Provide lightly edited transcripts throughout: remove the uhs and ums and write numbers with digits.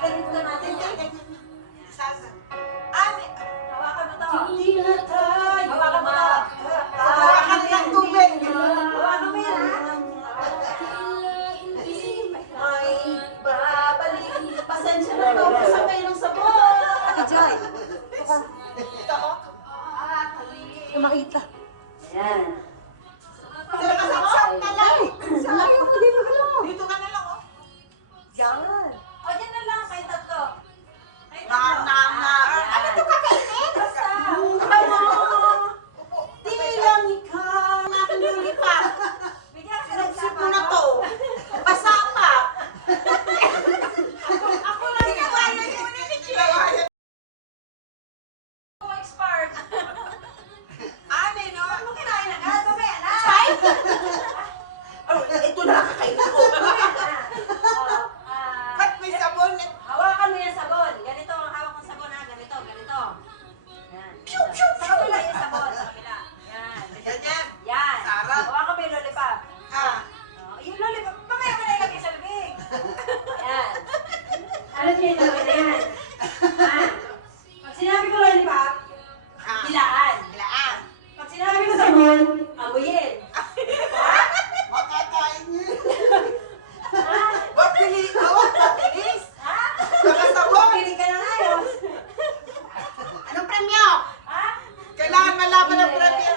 ganito na natin. Hawakan mo to. Hawakan mo to. Hawakan ng tubig. Hawakan mo yan, ha? Ay, babalik. Pasensya na to. Kasabay ng sabon. Ate Joy. Ito ko. Makita. Yan. Saan na lang? Dito ka na lang, oh. Yan. O, dyan na lang. Kayo tatlo. Kayo Na. Yan. Ano to kakainin? Basta. Di lang ikaw. Nakin yung lipat. Bigyan ka ng Nagsip mo na to. Basa pa. Ako lang yung Kinawayan yun ni Kinawayan. expired. Ate, no? Ano kinain agad? Mamaya na. Ito na kakainin ko. Ba't may sabon? Hawakan mo yung sabon. Ganito ang hawak ng sabon, ha? Ganito, ganito. Yan. Piu, piu, Sa kabila yung sabon. Sa kabila. Yan. Ganyan. Yan. Sarap. Hawakan mo yung lollipop. Ha? Yung lollipop, mamaya mo na ilagay sa bibig. Yan. Ano siya yung lollipop na yan? Ha? Pag sinabi ko lollipop, Ha? bilaan. Bilaan. Pag sinabi ko sabon, amuyin. Makakain niyo. Ha? Ba't bilis? Ba't bilis? Ha? Nakasabon. Piling ka ng ayos. Anong premyo? Ha? Kailangan malaman ang premyo.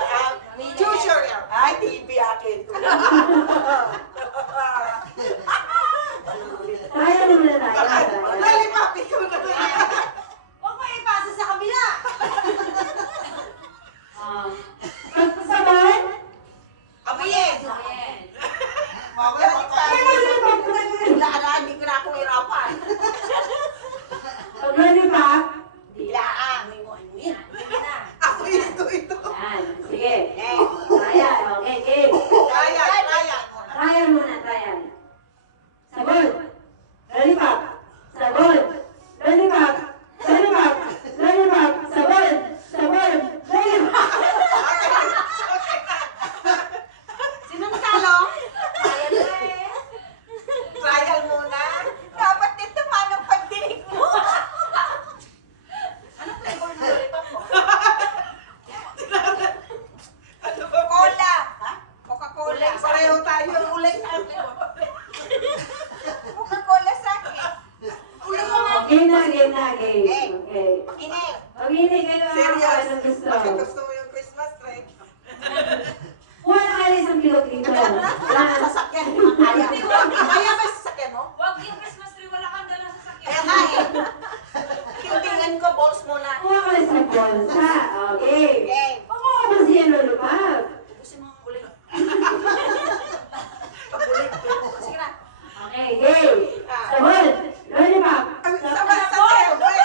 Mamili. Choose your... Ay, TV akin. Kaya naman na tayo. Lollipop, ikaw na ba? Huwag mo ipasa sa kabila. Sabon? Abuyin. Ayan. Mamaya makakain. Bilaan, hindi ko na ako hirapan. Pag lollipop, Bilaan. May mo ano yan. sige na. Ako ito. Yan. Sige. Eh. Trial. Okay, game. Kaya. Trial muna, trial. Sabon. Lollipop. Sabon. Lollipop. Lollipop. Lollipop. Sabon. Sabon. Lollipop. Sino natalo? Trial na eh. Trial muna. Dapat dito paano pagdinig mo? Anong flavor ng lollipop mo? Ano ba? Cola. Ha? Coca-Cola. Pareho tayo. Ulay sa akin. Coca-Cola sa akin. Ulay mo nga. Game na, game na, game. Okay. Makinig. Pag-ibig kayo ang Serious. anong gusto. Bakit gusto mo yung Christmas tree? Kuha na kayo isang pilot dito. Wala ka sasakyan. Kaya. Kaya ba sasakyan mo? Huwag yung Christmas tree, wala kang dala sa sakyan. Kaya nga eh. Tingnan ko, balls muna. Kuha ka na sa bolsa. Okay. Okay. Pakuha mo siya lollipop. Gusto mo ulit. Pagulit. Sige na. Okay, game. Sabon. Lollipop. Sabay. Wait.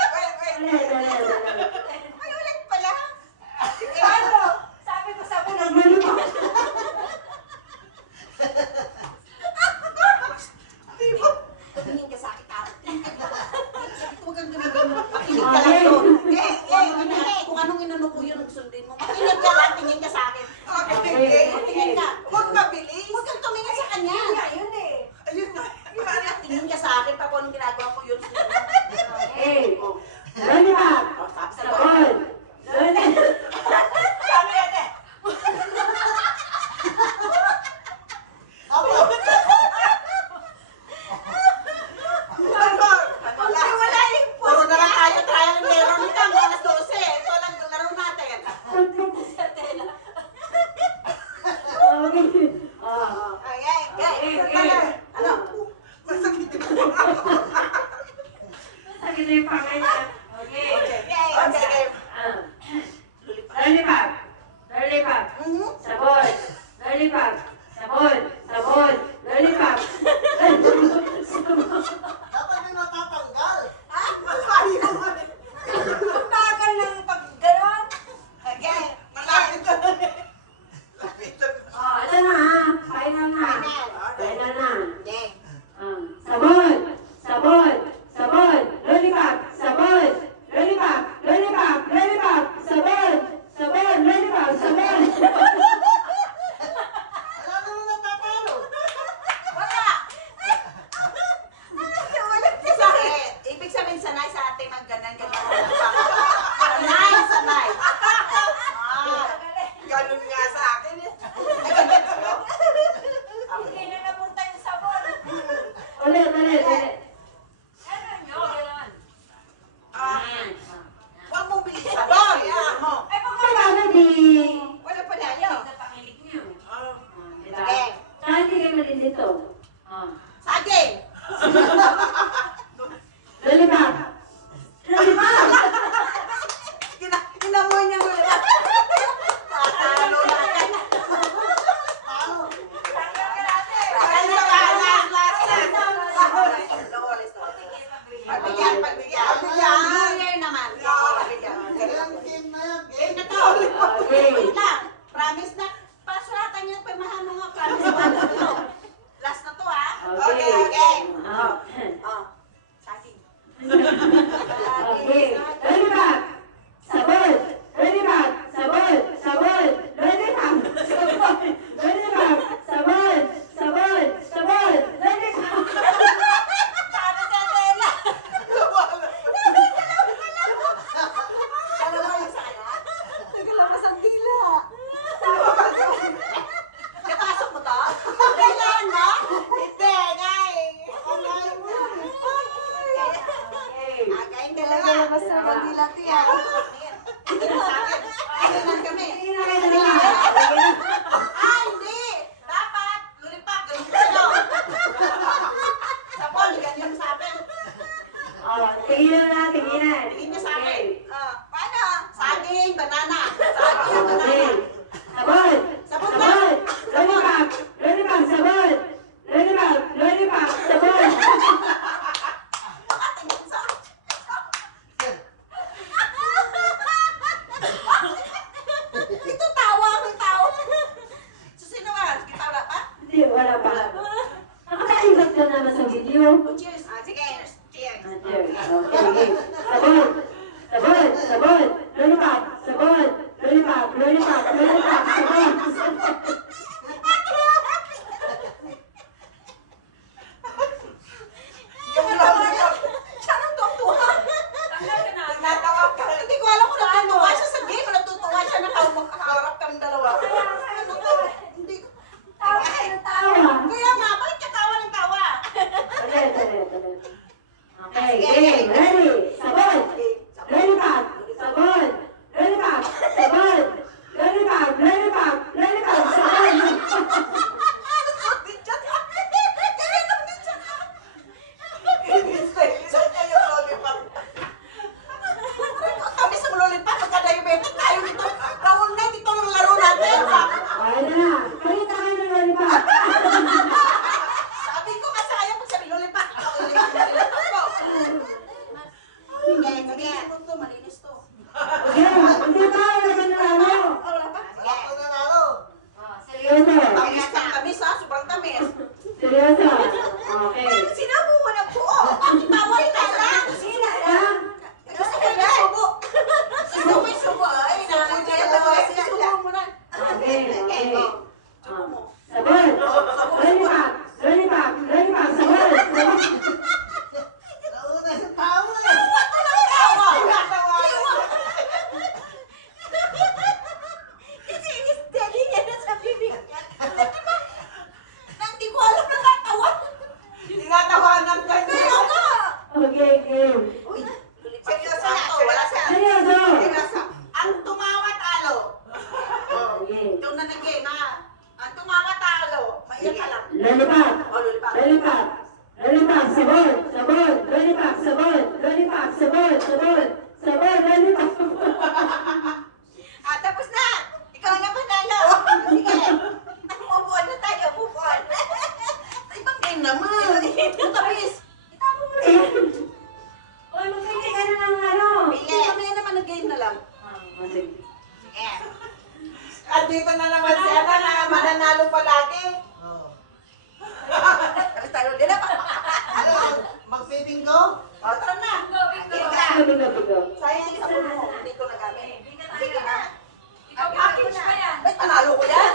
Dali. Ay, ulit pala. Ano? Sabi ko sabon ng lollipop. Tingin ka sa akin. Huwag kang gumagano. Makinig ka lang doon. Kung anong inano ko yun, sundin mo. Makinig ka lang, tingin ka sa akin. Okay. Tingin ka. Huwag mabilis. Huwag kang tumingin sa kanya. Yun nga, yun eh. Ayun na. Tingin ka sa akin, pa kung anong ginagawa ko yun. Okay. Lollipop. Sabon. Lollipop. Sabi natin. Opo. Wala yung puro na lang tayo trial and error nito. Alas 12. Ito lang yung laro natin. Sa tela. Okay. Okay. Ano? Masakit yung Sakit na yung pangay niya. Okay. Okay. Lollipop. Lollipop. Sabon. Lollipop. Sabon. Sabon. Lollipop. Dapat may matatanggal. Masayo mo. Bagal ng pag-ganon. Okay. Malapit na. Oh, ito na ha. Final na. Final. Final na. Okay. Sabon. Sabon. Sabon. Lollipop. Sabon. ulit. Ano nyo? Ganun. Huwag mong bilisan. Sabay! Mo. Ay, pag Ay, bakit di? Wala pa na yun. sa pakilig nyo. Diba? Sige. Saka hindi kayo malilito. Saging! Lollipop. Lollipop! Inamoy niya mo yun. Talo na ka. Pagbigyan. Pagbigyan naman. Pagbigyan. Game na to. Wait lang. Promise na. Pasulatan niyo pa mahano nga. Promise na. Last na to ha. Okay. Okay. Ah. Saging. Okay. Lollipop. Sabon. Lollipop. Sabon. Sabon. Lollipop. Sabon. Lollipop. Sabon. Sabon. Sabon. Lollipop. Para sa tela. Dalawa yung sa kanya? Nagalamas ang dila. Napasok mo to? Kailangan mo? Hindi, ngay. Ngay mo. Agayin dalawa. Basta magdila tiya. Kailangan kami. Ah, hindi. Dapat. Lulipap. Ganun kayo. Sapon, ganyan sa akin. Tigilan na, tigilan. Tingin niya sa akin. Paano? Saging, banana. Saging, banana. Sabon! Sabon ba? Sabon! Lollipop! Lollipop! Sabon! Lollipop! Lollipop! Sabon! Tingin sa akin. Ito tawa, may tawa. So, sino ba? Kita wala pa? Hindi, wala pa. Nakakaingat ka naman sa video. Cheers. Sige. Cheers. Okay. Sabon! Sabon! Sabon! Lollipop! Sabon! Lollipop! Lollipop! Lollipop! Sabon! Yung tawa niya. Siya nang tutuwa. Natawa ka. Hindi ko alam kung natutuwa siya. Sabihin ko natutuwa siya. Nakaharap kami dalawa. Hindi ko. Tawa! Kaya nga, bakit ka tawa ng tawa? Ulit, ulit, ulit. Okay, game. Ready? Sabon! Lollipop! Sabon! Lollipop! Sabon! Lollipop! Lollipop! Lollipop! Sabon! Kami sa lollipop, magka-diabetic tayo dito. Rawon na, dito ang laro natin. Okay na. Pakita kayo ng lollipop. Sabi ko kasi ayaw mo sabi lollipop. Ikaw, lollipop ko. Sige, sige. Malinis to. Okay, hindi pa. Wala nanalo. Wala pa? Sige. Seryoso. Tamis ang tamis ha, sobrang tamis. Seryoso. Okay. Sinabi mo na buo. Ang tawal ka lang. Sina lang. Gusto ko na subo. Gusto ko yung subo. Ay, nakuha niya yung tawa. Subo mo na. Okay, okay. Subo mo. Sabon. Lollipop. Lollipop. Lollipop. Sabon. Sabon. Okay, game. Seryoso. Lollipop. Lollipop. Lollipop. Sabon. Sabon. Lollipop. Sabon. Lollipop. Sabon. Sabon. Sabon. Lollipop. Tapos na! Ikaw na panalo! Sige! Umubuan na tayo, umubuan! Ibang game naman! Matamis! Itamo mo na yan! Oy, magpili ka na ng ano. Pili! Mamaya naman nag-game na lang. Sige. Sige! At dito na naman si Ana na mananalo palagi. Alis tayo din na pa. Magpipingo? Tara na! Sige ka! Bigo, bigo. Sayang sa puno mo, hindi ko nagamit. Sige na! Ikaw package pa yan. Ay, panalo ko yan!